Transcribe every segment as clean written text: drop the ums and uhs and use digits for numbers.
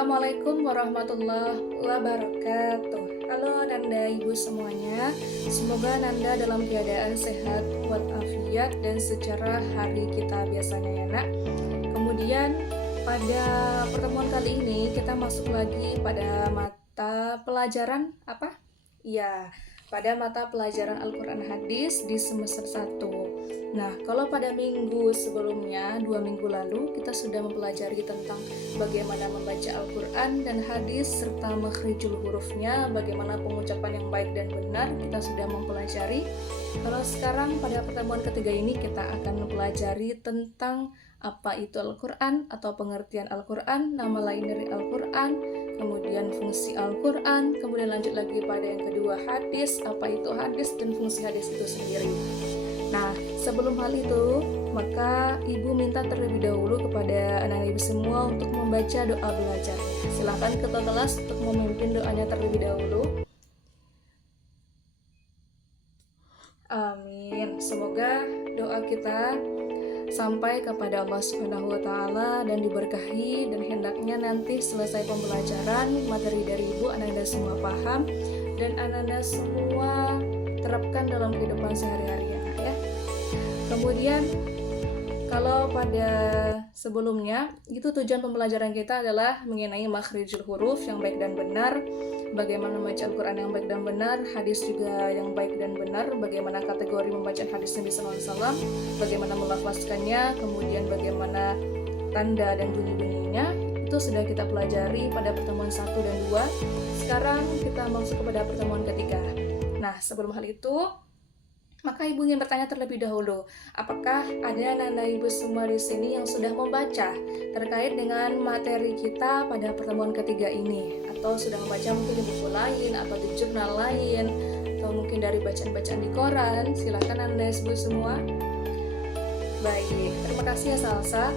Assalamualaikum warahmatullahi wabarakatuh. Halo Nanda Ibu semuanya. Semoga Nanda dalam keadaan sehat walafiat dan secara hari kita biasanya ya nak. Kemudian pada pertemuan kali ini kita masuk lagi pada mata pelajaran apa? Ya, pada mata pelajaran Al-Quran Hadis di semester 1. Nah, kalau pada minggu sebelumnya, 2 minggu lalu, kita sudah mempelajari tentang bagaimana membaca Al-Quran dan hadis serta makhrijul hurufnya, bagaimana pengucapan yang baik dan benar, kita sudah mempelajari. Kalau sekarang pada pertemuan ketiga ini kita akan mempelajari tentang apa itu Al-Quran atau pengertian Al-Quran, nama lain dari Al-Quran, kemudian fungsi Al-Quran, kemudian lanjut lagi pada yang kedua hadis, apa itu hadis dan fungsi hadis itu sendiri. Nah, sebelum hal itu, maka Ibu minta terlebih dahulu kepada anak ibu semua untuk membaca doa belajar. Silahkan ketua kelas untuk memimpin doanya terlebih dahulu. Amin. Semoga doa kita sampai kepada Allah Subhanahu wa Ta'ala dan diberkahi, dan hendaknya nanti selesai pembelajaran materi dari Ibu, anak-anak semua paham dan anak-anak semua terapkan dalam kehidupan sehari-hari ya. Kemudian kalau pada sebelumnya itu tujuan pembelajaran kita adalah mengenai makhrijul huruf yang baik dan benar, bagaimana membaca Al-Quran yang baik dan benar, hadis juga yang baik dan benar, bagaimana kategori membaca hadis Nabi SAW, bagaimana melafazkannya, kemudian bagaimana tanda dan bunyi-bunyinya. Itu sudah kita pelajari pada pertemuan 1 dan 2. Sekarang kita masuk kepada pertemuan ketiga. Nah, sebelum hal itu, maka Ibu ingin bertanya terlebih dahulu, apakah ada anak-anak Ibu semua di sini yang sudah membaca terkait dengan materi kita pada pertemuan ketiga ini, atau sudah membaca mungkin di buku lain atau di jurnal lain, atau mungkin dari bacaan-bacaan di koran? Silakan anak-anak Ibu semua. Baik, terima kasih ya Salsa.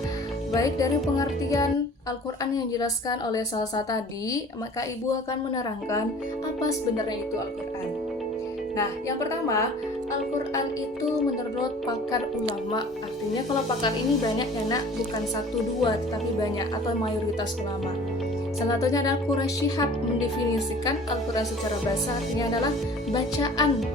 Baik, dari pengertian Al-Quran yang dijelaskan oleh Salsa tadi, maka Ibu akan menerangkan apa sebenarnya itu Al-Quran. Nah, yang pertama, Al-Quran itu menurut pakar ulama. Artinya kalau pakar ini banyak ya nak, bukan 1-2 tetapi banyak atau mayoritas ulama. Salah satunya adalah Quraisy Shihab mendefinisikan Al-Quran secara bahasa artinya adalah bacaan.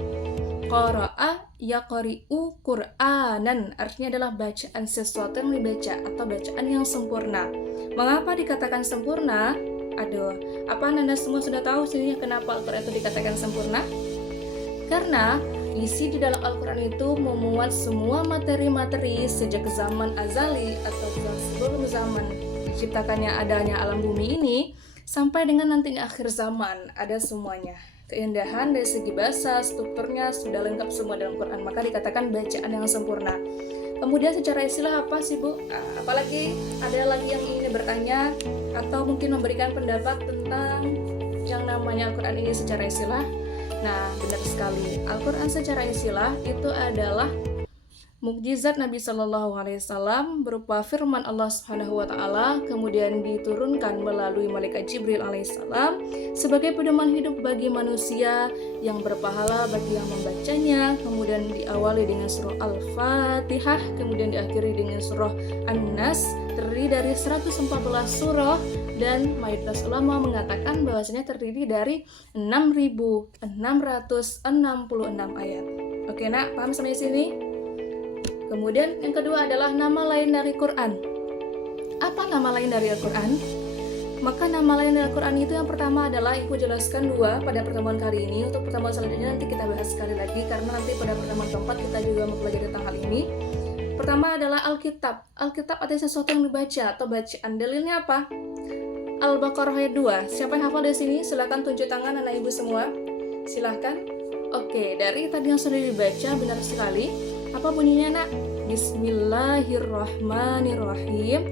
Qara'a yaqri'u Qur'anan, artinya adalah bacaan sesuatu yang dibaca atau bacaan yang sempurna. Mengapa dikatakan sempurna? Aduh, apa Anda semua sudah tahu sini kenapa Al-Quran itu dikatakan sempurna? Karena isi di dalam Al-Quran itu memuat semua materi-materi sejak zaman azali atau sebelum zaman diciptakannya adanya alam bumi ini sampai dengan nanti akhir zaman, ada semuanya. Keindahan dari segi bahasa, strukturnya sudah lengkap semua dalam Quran, maka dikatakan bacaan yang sempurna. Kemudian secara istilah apa sih Bu? Apalagi ada lagi yang ingin bertanya atau mungkin memberikan pendapat tentang yang namanya Al-Quran ini secara istilah? Nah, benar sekali. Al-Quran secara istilah itu adalah mukjizat Nabi Shallallahu Alaihi Wasallam berupa firman Allah Subhanahu Wa Taala, kemudian diturunkan melalui malaikat Jibril Alaihissalam sebagai pedoman hidup bagi manusia yang berpahala bagi yang membacanya. Kemudian diawali dengan surah Al-Fatihah, kemudian diakhiri dengan surah An-Nas, terdiri dari 114 surah, dan mayoritas ulama mengatakan bahwasanya terdiri dari 6.666 ayat. Oke nak, paham sampai sini? Kemudian yang kedua adalah nama lain dari Quran. Apa nama lain dari Al-Quran? Maka nama lain dari Al-Quran itu yang pertama adalah Ibu jelaskan 2 pada pertemuan kali ini. Untuk pertemuan selanjutnya nanti kita bahas sekali lagi, karena nanti pada pertemuan keempat kita juga mempelajari tentang hal ini. Pertama adalah Alkitab. Alkitab adalah sesuatu yang dibaca atau bacaan. Dalilnya apa? Al-Baqarah ayat 2. Siapa yang hafal di sini? Silakan tunjuk tangan anak ibu semua. Silakan. Oke, dari tadi yang sudah dibaca benar sekali. Apa bunyinya nak? Bismillahirrahmanirrahim.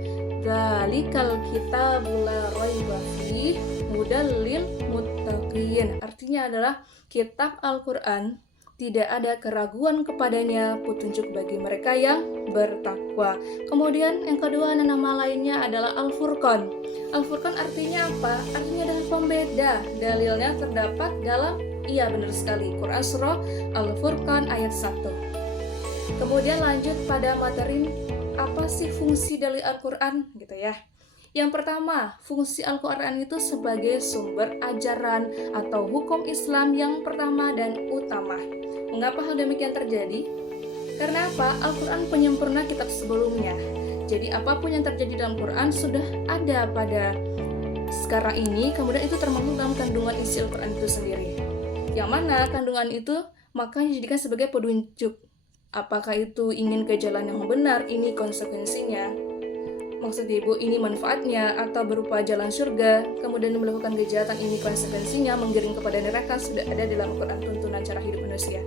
Dzalikal kitabul la raiba fihi hudal lil muttaqin. Artinya adalah kitab Al-Quran tidak ada keraguan kepadanya, petunjuk bagi mereka yang bertakwa. Kemudian yang kedua nama lainnya adalah Al-Furqan. Al-Furqan artinya apa? Artinya adalah pembeda. Dalilnya terdapat dalam, iya benar sekali, Quran surah Al-Furqan ayat 1. Kemudian lanjut pada materi apa sih fungsi dari Al-Quran gitu ya. Yang pertama, fungsi Al-Quran itu sebagai sumber ajaran atau hukum Islam yang pertama dan utama. Mengapa hal demikian terjadi? Karena apa? Al-Quran penyempurna kitab sebelumnya. Jadi apapun yang terjadi dalam Quran sudah ada pada sekarang ini, kemudian itu termasuk dalam kandungan isi Al-Quran itu sendiri. Yang mana kandungan itu maka dijadikan sebagai petunjuk. Apakah itu ingin ke jalan yang benar, ini konsekuensinya. Maksudnya ibu, ini manfaatnya, atau berupa jalan surga, kemudian melakukan kejahatan, ini konsekuensinya, menggiring kepada neraka, sudah ada dalam Al-Quran tuntunan cara hidup manusia.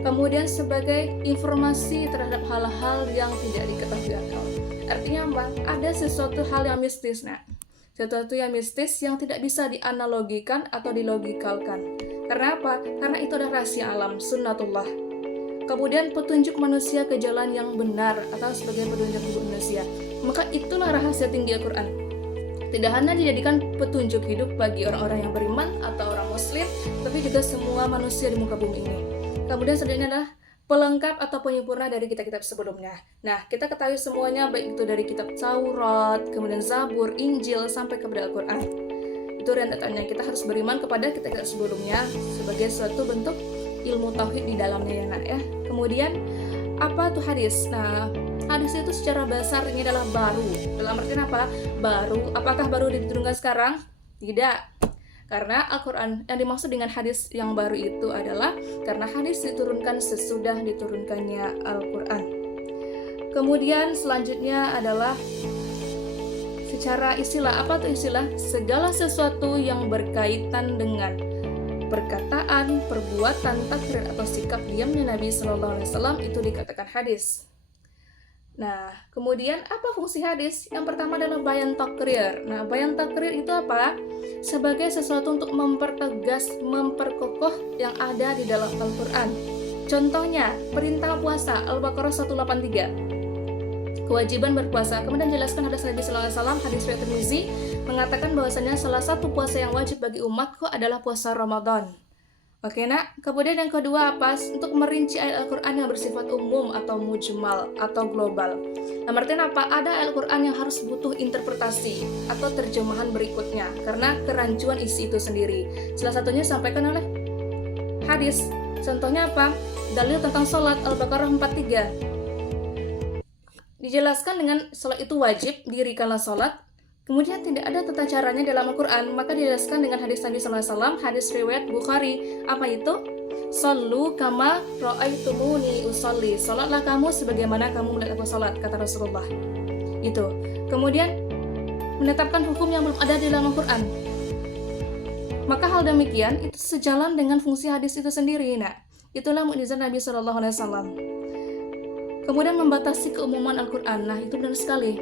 Kemudian sebagai informasi terhadap hal-hal yang tidak diketahui akal. Artinya apa? Ada sesuatu hal yang mistis, sesuatu yang mistis yang tidak bisa dianalogikan atau dilogikalkan. Karena apa? Karena itu adalah rahasia alam, sunnatullah. Kemudian petunjuk manusia ke jalan yang benar atau sebagai petunjuk hidup manusia. Maka itulah rahasia tinggi Al-Quran. Tidak hanya dijadikan petunjuk hidup bagi orang-orang yang beriman atau orang muslim, tapi juga semua manusia di muka bumi ini. Kemudian selanjutnya adalah pelengkap atau penyempurna dari kitab-kitab sebelumnya. Nah, kita ketahui semuanya, baik itu dari kitab Taurat, kemudian Zabur, Injil, sampai kepada Al-Quran. Itu rentetannya, kita harus beriman kepada kitab-kitab sebelumnya sebagai suatu bentuk ilmu tauhid di dalamnya ya. Kemudian apa tuh hadis? Nah, hadis itu secara besar ini adalah baru. Dalam artian apa? Baru. Apakah baru diturunkan sekarang? Tidak. Karena Al-Quran yang dimaksud dengan hadis yang baru itu adalah karena hadis diturunkan sesudah diturunkannya Al-Quran. Kemudian selanjutnya adalah secara istilah. Apa tuh istilah? Segala sesuatu yang berkaitan dengan perkataan, perbuatan, takrir atau sikap diamnya Nabi Shallallahu Alaihi Wasallam itu dikatakan hadis. Nah, kemudian apa fungsi hadis? Yang pertama adalah bayan takrir. Nah, bayan takrir itu apa? Sebagai sesuatu untuk mempertegas, memperkokoh yang ada di dalam Al-Quran. Contohnya, perintah puasa Al-Baqarah 183. Kewajiban berpuasa. Kemudian jelaskan hadis Nabi Sallallahu Alaihi Wasallam, hadis riwayat Tirmizi mengatakan bahwasanya salah satu puasa yang wajib bagi umatku adalah puasa Ramadan. Oke nak. Kemudian yang kedua apa? Untuk merinci ayat Al-Quran yang bersifat umum atau mujmal atau global. Nah, artinya apa? Ada ayat Al-Quran yang harus butuh interpretasi atau terjemahan berikutnya karena kerancuan isi itu sendiri. Salah satunya disampaikan oleh hadis. Contohnya apa? Dalil tentang sholat Al-Baqarah 43. Dijelaskan dengan sholat itu wajib, dirikanlah sholat. Kemudian tidak ada tata caranya dalam Al-Quran, maka dijelaskan dengan hadis Nabi Sallallahu Alaihi Wasallam, hadis riwayat Bukhari. Apa itu? Sallu kama ra'aitumuni usolli. Sholatlah kamu sebagaimana kamu melihat aku sholat, kata Rasulullah. Itu. Kemudian menetapkan hukum yang belum ada di dalam Al-Quran. Maka hal demikian itu sejalan dengan fungsi hadis itu sendiri. Nah, itulah mukjizat Nabi Sallallahu Alaihi Wasallam. Kemudian membatasi keumuman Al-Quran. Nah, itu benar sekali.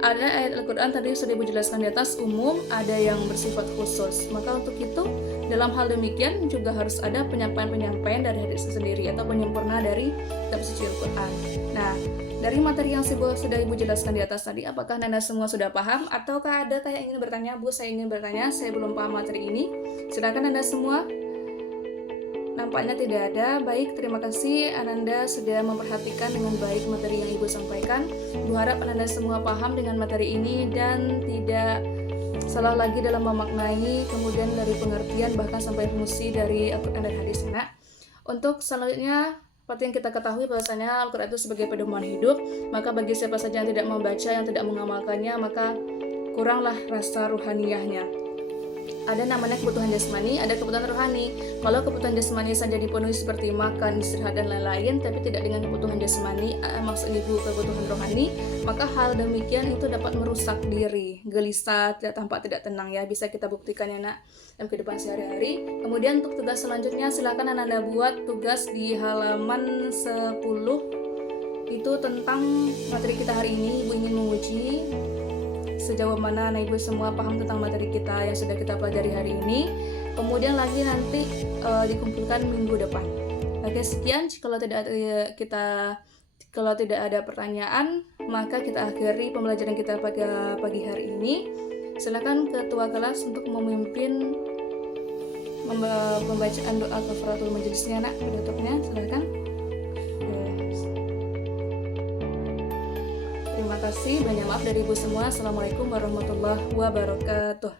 Ada ayat Al-Quran tadi sudah dijelaskan di atas umum, ada yang bersifat khusus. Maka untuk itu, dalam hal demikian juga harus ada penyampaian-penyampaian dari hadis itu sendiri atau penyempurna dari kitab suci Al-Quran. Nah, dari materi yang sudah Ibu jelaskan di atas tadi, apakah Nanda semua sudah paham? Ataukah ada yang ingin bertanya? Bu, saya ingin bertanya, saya belum paham materi ini. Silakan Nanda semua. Nampaknya tidak ada. Baik, terima kasih Ananda sudah memperhatikan dengan baik materi yang Ibu sampaikan. Ibu harap Ananda semua paham dengan materi ini dan tidak salah lagi dalam memaknai, kemudian dari pengertian bahkan sampai fungsi dari Al-Quran dan hadis. Nah, untuk selanjutnya seperti yang kita ketahui bahwasanya Al-Quran itu sebagai pedoman hidup, maka bagi siapa saja yang tidak membaca, yang tidak mengamalkannya, maka kuranglah rasa ruhaniyahnya. Ada namanya kebutuhan jasmani, ada kebutuhan rohani. Kalau kebutuhan jasmani saja dipenuhi seperti makan, istirahat dan lain-lain, tapi tidak dengan kebutuhan jasmani, maksud Ibu kebutuhan rohani, maka hal demikian itu dapat merusak diri, gelisah, tampak tidak tenang ya. Bisa kita buktikan ya nak dalam kehidupan sehari-hari. Kemudian untuk tugas selanjutnya silakan Anda buat tugas di halaman 10 itu tentang materi kita hari ini. Ibu ingin menguji sejauh mana anak ibu semua paham tentang materi kita yang sudah kita pelajari hari ini. Kemudian lagi nanti dikumpulkan minggu depan. Oke, sekian. Kalau tidak ada pertanyaan, maka kita akhiri pembelajaran kita pada pagi hari ini. Silakan ketua kelas untuk memimpin pembacaan doa kafaratul majelisnya nak, penutupnya. Silakan. Terima kasih, banyak maaf dari Ibu semua. Assalamualaikum warahmatullahi wabarakatuh.